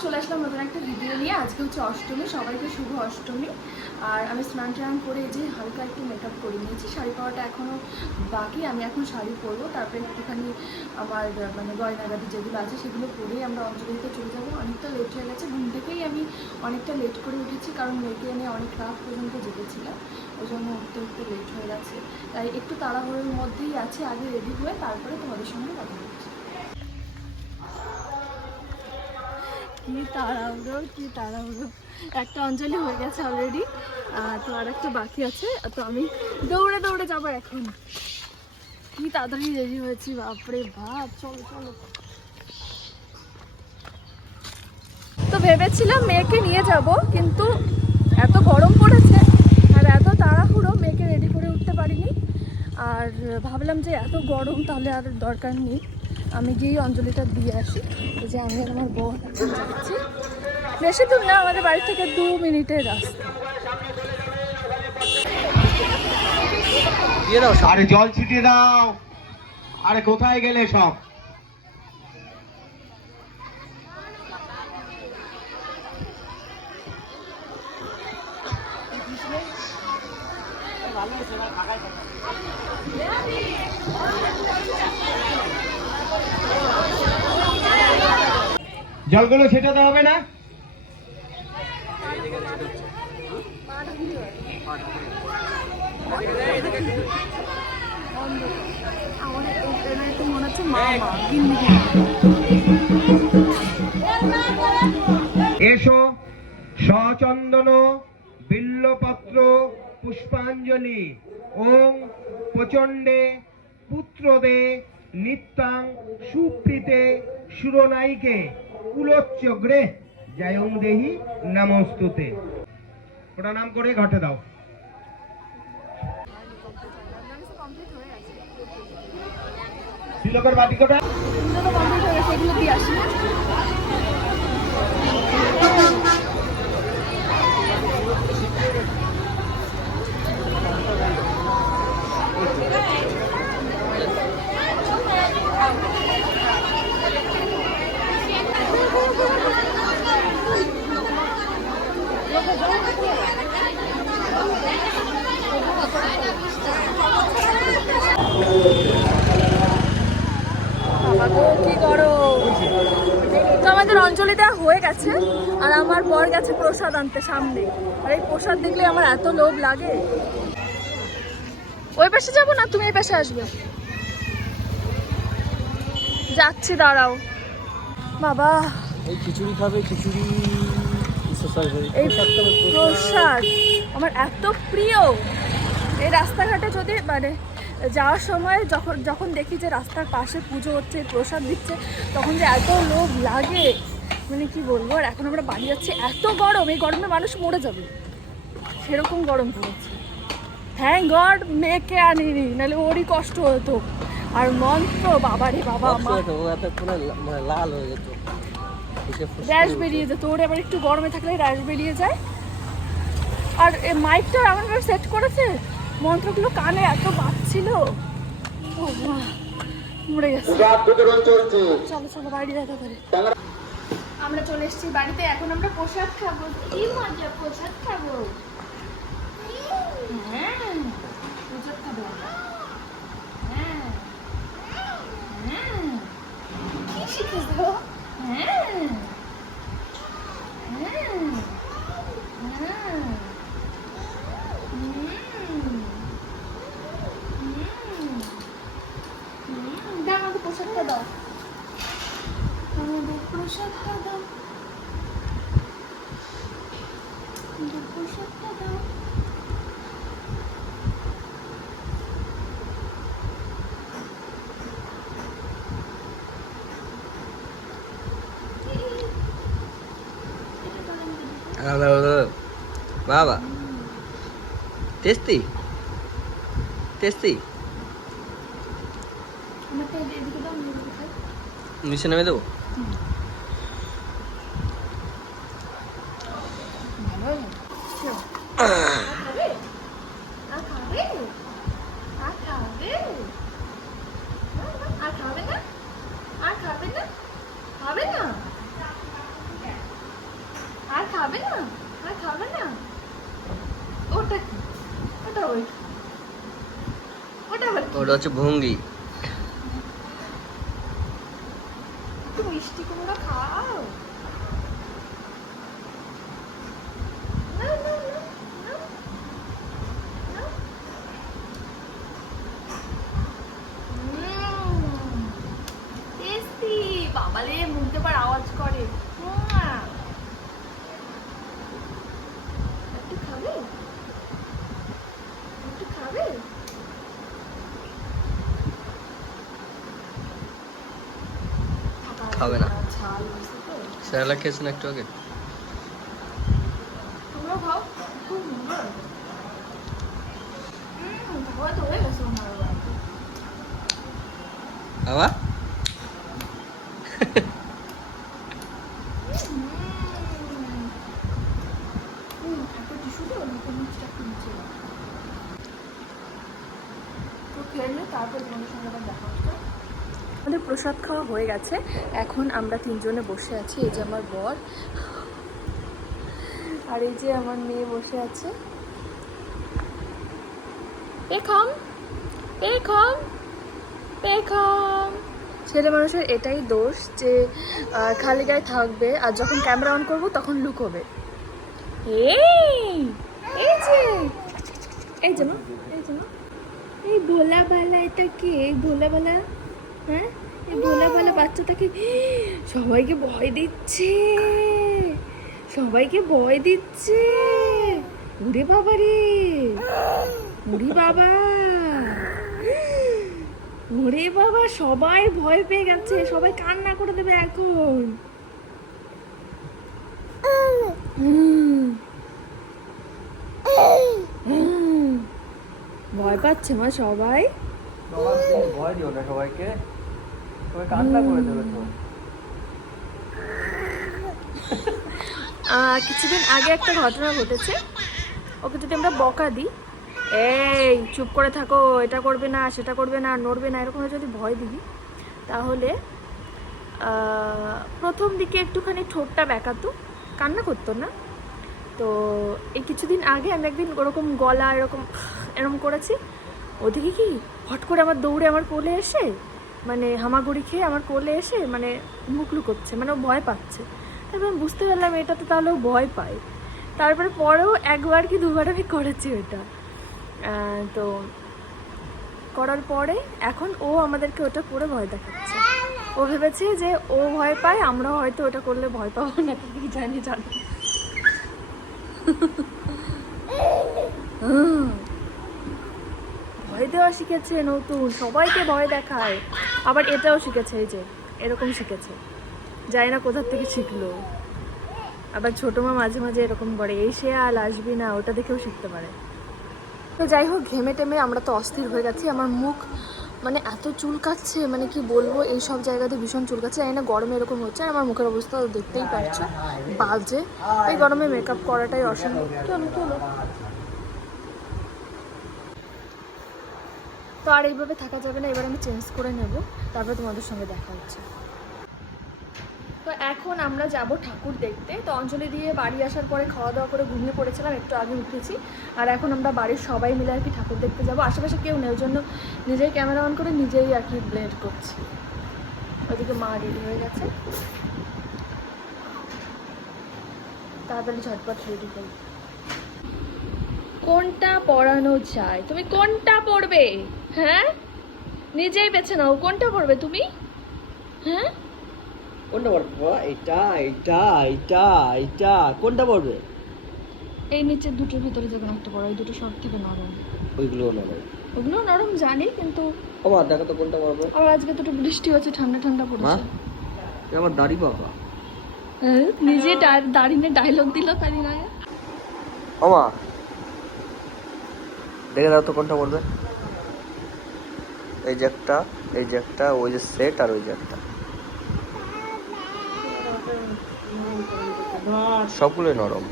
চলে আসলাম নতুন একটা ভিডিও নিয়ে। আজকে হচ্ছে অষ্টমী, সবাইকে শুভ অষ্টমী। আর আমি স্নান টান করে যে হালকা একটু মেকআপ করে নিয়েছি। শাড়ি পাওয়াটা এখনও বাকি, আমি এখন শাড়ি পরবো। তারপরে একটুখানি আমার মানে গয়নাগাদি যেগুলো আছে, সেগুলো পরেই আমরা অঞ্জলিতে চলে যাব। অনেকটা লেট হয়ে গেছে। ঘুম থেকেই আমি অনেকটা লেট করে উঠেছি, কারণ মেয়েকে এনে অনেক রাত পর্যন্ত জেগেছিলাম। ওই জন্য উঠতে উঠতে লেট হয়ে গেছে। তাই একটু তাড়াহুড়োর মধ্যেই আছে, আগে রেডি হয়ে তারপরে তোমাদের সঙ্গে কথা কি তাড়াহুড়ো কি তাড়াহুড়ো। একটা অঞ্জলি হয়ে গেছে অলরেডি তো আর একটা বাকি আছে। তো আমি দৌড়ে দৌড়ে যাব এখন। কি তাড়াতাড়ি রেডি হয়েছি, বাপরে বাপ। চলো চলো। তো ভেবেছিলাম মেয়েকে নিয়ে যাব, কিন্তু এত গরম পড়েছে আর এত তাড়াহুড়ো, মেয়েকে রেডি করে উঠতে পারিনি। আর ভাবলাম যে এত গরম, তাহলে আর দরকার নেই। আমি গিয়েই অঞ্জলিটা দিয়ে আসি যে আমি আর আমার বউ যাচ্ছি বেশি দূর না আমাদের বাড়ি থেকে দু মিনিটের রাস্তা। দিয়ে দাও আরে জল ছিটিয়ে দাও। আরে কোথায় গেলে সব? জলগুলো ছেটাতে হবে না? এসো সচন্দন বিল্লপত্র পুষ্পাঞ্জলি ওং প্রচণ্ডে পুত্রদে নিত্যাং সুপ্রীতে সুরনাইকে কুলোচ্চগ্রে জয়ং দেহি নমস্তুতে। প্রণাম করে ঘটে দাও। তিলকের বাটি কটা এগুলো তো কমপ্লিট গেছে, এগুলো দিয়ে আসি। কি গরম। তো আমাদের দেওয়া হয়ে গেছে, আর আমার বর গেছে প্রসাদ আনতে সামনে। আর এই প্রসাদ দেখলে আমার এত লোভ লাগে। ওই পাশে যাব না? তুমি এই পাশে আসবে। যাচ্ছি, দাঁড়াও। বাবা। খিচুড়ি খাবে, খিচুড়ি। এই প্রসাদ আমার এত প্রিয়। এই রাস্তাঘাটে যদি মানে যাওয়ার সময় যখন যখন দেখি যে রাস্তার পাশে পুজো হচ্ছে প্রসাদ দিচ্ছে তখন যে এত লোভ লাগে। মানে কি বলব আর এখন আমরা বাড়ি যাচ্ছি এত গরম এই গরমে মানুষ মরে যাবে। সেরকম গরম পড়েছে থ্যাংক গড মেয়েকে আনিনি নাহলে ওরই কষ্ট হতো। আর মন্ত্র বাবারে বাবা মানে লাল হয়ে যেত র্যাশ। বেরিয়ে যেত ওর আবার একটু গরমে থাকলে র্যাশ বেরিয়ে যায়। আর এ মাইকটা এমনভাবে সেট করেছে? মন্ত্রগুলো কানে এত বাজছিল। ও মা, মরে গেছে। চলো চলো বাড়ি যেতে পারে আমরা চলে এসেছি বাড়িতে। এখন আমরা প্রসাদ খাব। কি মজা প্রসাদ খাব? হ্যাঁ প্রসাদ খাব। হ্যাঁ হ্যাঁ। কি শিখেছো? দাও আমাদের প্রসাদটা দাও আমাদের প্রসাদটা দাও হ্যালো হ্যালো বাবা টেস্টি টেস্টি মিশে নেমে দেবো ভালো খাবে আর খাবে আর খাবে আর খাবে না আর খাবে না খাবে না খাবে না আর খাবে না ওটা কি ওটা ওই ওটা হচ্ছে ভঙ্গি। মিষ্টি কুমড়া খাও না, না, না, না, না। উম, tasty! বাবালে মুখে আবার আওয়াজ করে মুয়া। একটু খাবে একটু খাবে খাবে না। স্যারেলা তো স্যালাড খেয়েছেন একটু আগে আবার। বাবা হুম। হুম, একটা টিস্যু দাও না কোনো কিছু একটা নিচে দাও। তো খেয়ে নে, তারপর তোমাদের সঙ্গে আবার দেখা হচ্ছে আমাদের প্রসাদ খাওয়া হয়ে গেছে। এখন আমরা তিনজনে বসে আছি। এই যে আমার বর আর এই যে আমার মেয়ে বসে আছে। পেখম পেখম পেখম ছেলে মানুষের এটাই দোষ যে খালি গায়ে থাকবে আর যখন ক্যামেরা অন করব তখন লুকোবে এই এই ভোলা ভালা এটা কি? এই ভোলা ভালা বাচ্চাটাকে সবাইকে ভয় দিচ্ছে। সবাইকে ভয় দিচ্ছে। উরে বাবা রে। উরে বাবা। ওরে বাবা, সবাই ভয় পেয়ে গেছে। সবাই কান্না করে দেবে এখন। ভয় পাচ্ছে মা সবাই? ভয় দিও না সবাইকে। সবাই কান্না করে দেবে তো। কিছুদিন আগে একটা ঘটনা ঘটেছে। ওকে যদি আমরা বকা দিই, এই, চুপ করে থাকো, এটা করবে না, সেটা করবে না, নড়বে না, এরকম যদি ভয় দিই, তাহলে প্রথম দিকে একটুখানি ঠোঁটটা ব্যাকাতো কান্না করতো না। তো এই কিছুদিন আগে আমি একদিন ওরকম গলা এরকম এরকম করেছি। ওদিকে কি, হট করে আমার দৌড়ে আমার কোলে এসে মানে হামাগুড়ি খেয়ে আমার কোলে এসে মানে মুখ করছে মানে ও ভয় পাচ্ছে। তারপর আমি বুঝতে পারলাম এটা তো তাহলে ও ভয় পায়। তারপরে পরেও একবার কি দুবার আমি করেছি ওটা তো করার পরে এখন ও আমাদেরকে ওটা করে ভয় দেখাচ্ছে। ও ভেবেছে যে ও ভয় পায়, আমরাও হয়তো ওটা করলে ভয় পাবো না, কি জানি জানি। ভয় দেওয়া শিখেছে নতুন, সবাইকে ভয় দেখায়। আবার এটাও শিখেছে এই যে, এরকম শিখেছে। যাই না কোথার থেকে শিখলো। আবার ছোটো মা মাঝে মাঝে এরকম করে এই আল আসবি না, ওটা দেখেও শিখতে পারে। তো যাই হোক, ঘেমে টেমে আমরা তো অস্থির হয়ে গেছি। আমার মুখ মানে এত চুল কাচ্ছে মানে কি বলব, এই সব জায়গাতে ভীষণ চুল কাচ্ছে জানি না গরমে এরকম হচ্ছে, আর আমার মুখের অবস্থা দেখতেই পাচ্ছ, বাজে। এই গরমে মেকআপ করাটাই অসম্ভব। চলো চলো। তো আর এইভাবে থাকা যাবে না, এবার আমি চেঞ্জ করে নেব, তারপরে তোমাদের সঙ্গে দেখা হচ্ছে। তো এখন আমরা যাব ঠাকুর দেখতে। তো অঞ্জলি দিয়ে বাড়ি আসার পরে খাওয়া দাওয়া করে ঘুমিয়ে পড়েছিলাম, একটু আগে উঠেছি। আর এখন আমরা বাড়ির সবাই মিলে আর কি ঠাকুর দেখতে যাব। আশেপাশে কেউ নেই, ওই জন্য নিজেই ক্যামেরা অন করে নিজেই আর কি ব্লেড করছি। ওদিকে মা রেডি হয়ে গেছে। তাড়াতাড়ি ঝটপট রেডি করি। কোনটা পড়ানো যায়? তুমি কোনটা পড়বে হ্যাঁ? নিজেই বেছে নাও কোনটা পড়বে তুমি? হ্যাঁ? কোনটা পড়বে? এটা এটা এটা এটা কোনটা পড়বে? এই নিচের দুটোর ভিতরে যে কোনো একটা পড়ো এই দুটো সব থেকে নরম। ওইগুলো না ভাই ওগুলো নরম জানি কিন্তু আমার দেখো তো কোনটা পড়বে। আবার আজকে দুটো বৃষ্টি হচ্ছে ঠান্ডা ঠান্ডা মা পড়েছে। আমার দাড়ি বাবা। হ্যাঁ, নিজে ডা- দাঁড়িয়ে ডায়লগ দিল তারই গায়ে। ওমা দেখে দাও তো কোনটা পড়বে। এই যে একটা, এই যে একটা, ওই যে সেট আর ওই যে একটা। সবগুলোই নরম।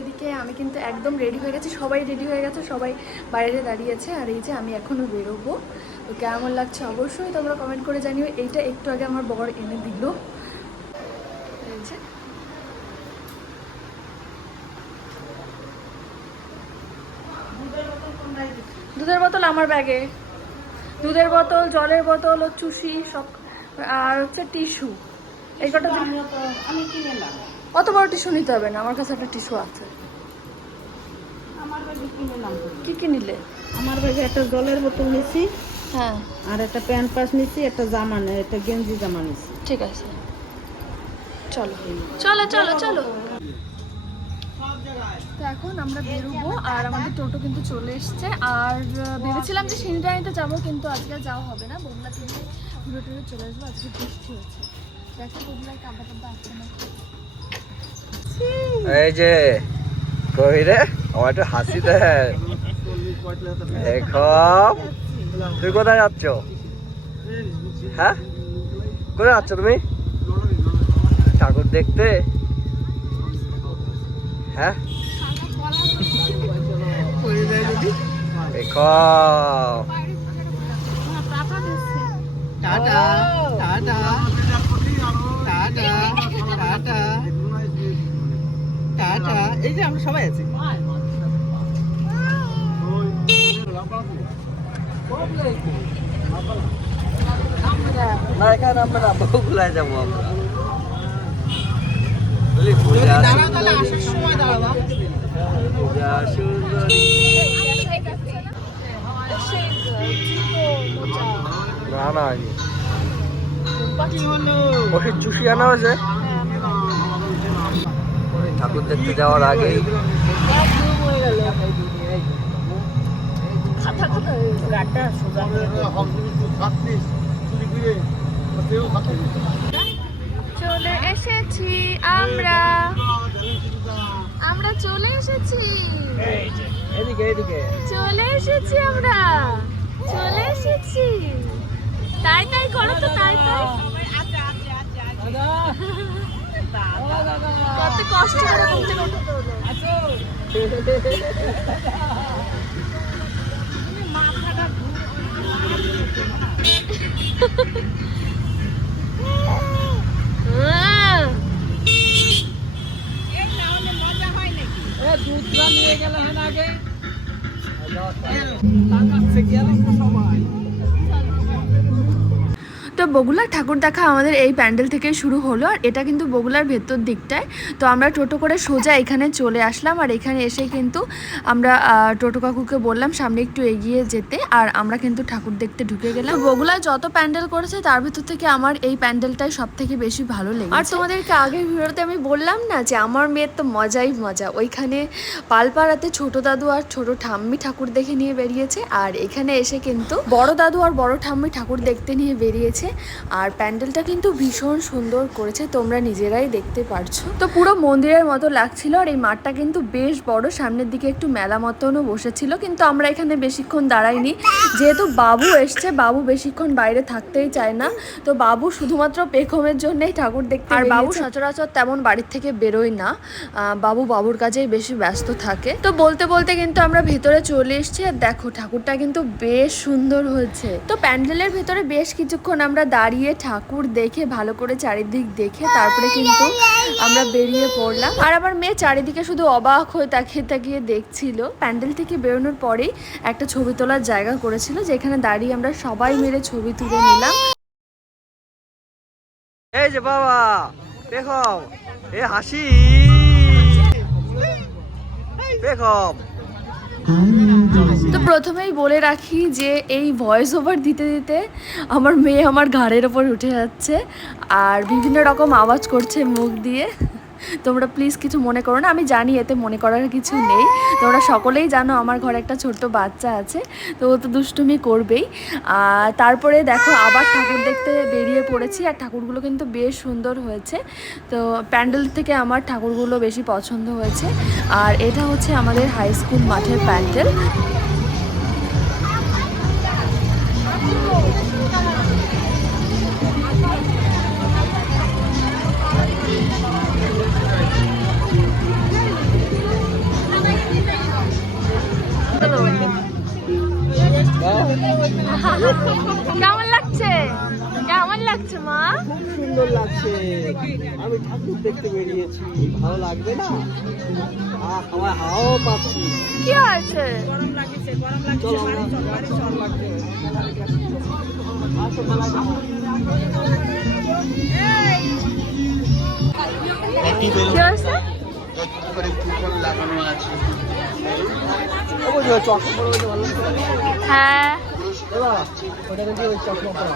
এদিকে আমি কিন্তু একদম রেডি হয়ে গেছি, সবাই রেডি হয়ে গেছে, সবাই বাইরে দাঁড়িয়েছে আর এই যে আমি এখনও বেরোবো। তো কেমন লাগছে অবশ্যই তোমরা কমেন্ট করে জানিও। এইটা একটু আগে আমার বর এনে দিল এই যে দুধের বোতল আমার ব্যাগে। দুধের বোতল জলের বোতল ও চুষি সব আর হচ্ছে টিস্যু। এই কটা আমি কিনে অত বড় টিস্যু নিতে হবে না আমার কাছে একটা টিস্যু আছে। আমার ব্যাগে কিনে এলাম তো। কি কি নিলে? আমার ব্যাগে একটা জলের বোতল নিছি হ্যাঁ। আর একটা প্যান্ট পাস নিছি একটা জামা নে একটা গেঞ্জি জামা নিছি। ঠিক আছে। চলো। চলো চলো চলো। তো এখন আমরা বেরোবো আর আমাদের টোটো কিন্তু চলে এসছে। আর ভেবেছিলাম যে সিন্দ্রাইতে যাব কিন্তু আজকে আর যাওয়া হবে না। বগুলা থেকে ঘুরে টুরে চলে আসব আজকে বৃষ্টি হচ্ছে। দেখো বগুলায় কাদা টাদা আসছে না এই যে কই রে আমার একটু হাসি দেয় এখন তুই কোথায় যাচ্ছ? হ্যাঁ? কোথায় যাচ্ছ তুমি? ঠাকুর দেখতে? হ্যাঁ? এখন tata tata tata tata tata. এই যে আমরা সবাই আছি। না এখানে নামবে না বগুলায় যাব আমরা। তাহলে আসার সময় পূজা সুন্দরী। না না ওষুধ চুষি আনা হয়েছে। ঠাকুর দেখতে যাওয়ার সোজা চলে এসেছি আমরা। আমরা চলে এসেছি। এদিকে এদিকে। চলে এসেছি আমরা। চলে এসেছি। তাই তাই করো তো তাই তাই। কত কষ্ট করে ঘুম থেকে। দুধটা নিয়ে গেলে হ্যাঁ আগে। তাকাচ্ছে গেলাম তো সবাই তো বগুলার ঠাকুর দেখা আমাদের এই প্যান্ডেল থেকে শুরু হলো আর এটা কিন্তু বগুলার ভেতর দিকটায়। তো আমরা টোটো করে সোজা এখানে চলে আসলাম আর এখানে এসে কিন্তু আমরা টোটো কাকুকে বললাম সামনে একটু এগিয়ে যেতে। আর আমরা কিন্তু ঠাকুর দেখতে ঢুকে গেলাম। তো বগুলায় যত প্যান্ডেল করেছে তার ভেতর থেকে আমার এই প্যান্ডেলটাই সব থেকে বেশি ভালো লেগেছে। আর তোমাদেরকে আগের ভিডিওতে আমি বললাম না যে আমার মেয়ের তো মজাই মজা। ওইখানে পালপাড়াতে ছোট দাদু আর ছোট ঠাম্মি ঠাকুর দেখে নিয়ে বেরিয়েছে আর এখানে এসে কিন্তু বড় দাদু আর বড় ঠাম্মি ঠাকুর দেখতে নিয়ে বেরিয়েছে। আর প্যান্ডেলটা কিন্তু ভীষণ সুন্দর করেছে তোমরা নিজেরাই দেখতে পারছ। তো পুরো মন্দিরের মতো লাগছিল আর এই মাঠটা কিন্তু বেশ বড় সামনের দিকে একটু মেলা মতনও বসেছিল কিন্তু আমরা এখানে বেশিক্ষণ দাঁড়াইনি। যেহেতু বাবু এসছে বাবু বেশিক্ষণ বাইরে থাকতেই চায় না। তো বাবু শুধুমাত্র পেখমের জন্যই ঠাকুর দেখতে আর বাবু সচরাচর তেমন বাড়ির থেকে বেরোয় না। বাবু বাবুর কাজেই বেশি ব্যস্ত থাকে। তো বলতে বলতে কিন্তু আমরা ভেতরে চলে এসেছি আর দেখো ঠাকুরটা কিন্তু বেশ সুন্দর হয়েছে। তো প্যান্ডেলের ভেতরে বেশ কিছুক্ষণ আমরা দাঁড়িয়ে ঠাকুর দেখে ভালো করে চারিদিক দেখে তারপরে কিন্তু আমরা বেরিয়ে পড়লাম। আর আমার মেয়ে চারিদিকে শুধু অবাক হয়ে তাকিয়ে তাকিয়ে দেখছিল। প্যান্ডেল থেকে বেরোনোর পরেই একটা ছবি তোলার জায়গা করেছিল যেখানে দাঁড়িয়ে আমরা সবাই মিলে ছবি তুলে নিলাম। এই যে বাবা বেগম এ হাসি। বেগম তো প্রথমেই বলে রাখি যে এই ভয়েস ওভার দিতে দিতে আমার মেয়ে আমার ঘাড়ের ওপর উঠে যাচ্ছে আর বিভিন্ন রকম আওয়াজ করছে মুখ দিয়ে। তোমরা প্লিজ কিছু মনে করো না, আমি জানি এতে মনে করার কিছু নেই। তোমরা সকলেই জানো আমার ঘরে একটা ছোট্ট বাচ্চা আছে, তো ও তো দুষ্টুমি করবেই। আর তারপরে দেখো আবার ঠাকুর দেখতে বেরিয়ে পড়েছি আর ঠাকুরগুলো কিন্তু বেশ সুন্দর হয়েছে। তো প্যান্ডেল থেকে আমার ঠাকুরগুলো বেশি পছন্দ হয়েছে। আর এটা হচ্ছে আমাদের হাই স্কুল মাঠের প্যান্ডেল। দাও। লাগছে? কেমন লাগছে মা? খুব সুন্দর লাগছে। আমি ঠাকুর দেখতে বেরিয়েছি। ভালো লাগবে না? আমার হাওয়াও পাচ্ছি। কি চলো আসো, যাব। কি আছে? বলছি, ওই চশমা পরে বলতে ভালো হ্যাঁ এ বাবা, ওটা দেখি ওই চশমা পরা।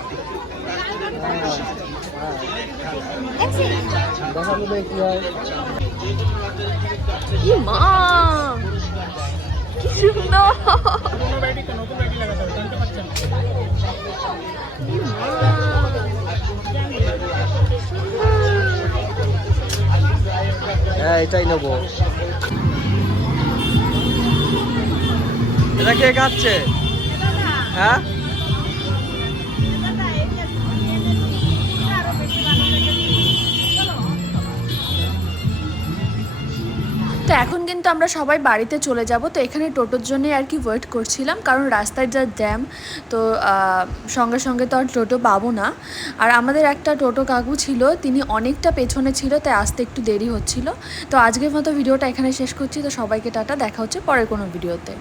হ্যাঁ, হ্যাঁ। কি হয় কি মা কি সুন্দর কি মা। হ্যাঁ এটাই নেব এটা কে হ্যাঁ? তো এখন কিন্তু আমরা সবাই বাড়িতে চলে যাব, তো এখানে টোটোর জন্য আর কি ওয়েট করছিলাম, কারণ রাস্তায় যা জ্যাম তো সঙ্গে সঙ্গে তো আর টোটো পাবো না। আর আমাদের একটা টোটো কাকু ছিল, তিনি অনেকটা পেছনে ছিল, তাই আসতে একটু দেরি হচ্ছিল। তো আজকের মতো ভিডিওটা এখানে শেষ করছি, তো সবাইকে টাটা, দেখা হচ্ছে পরের কোনো ভিডিওতে।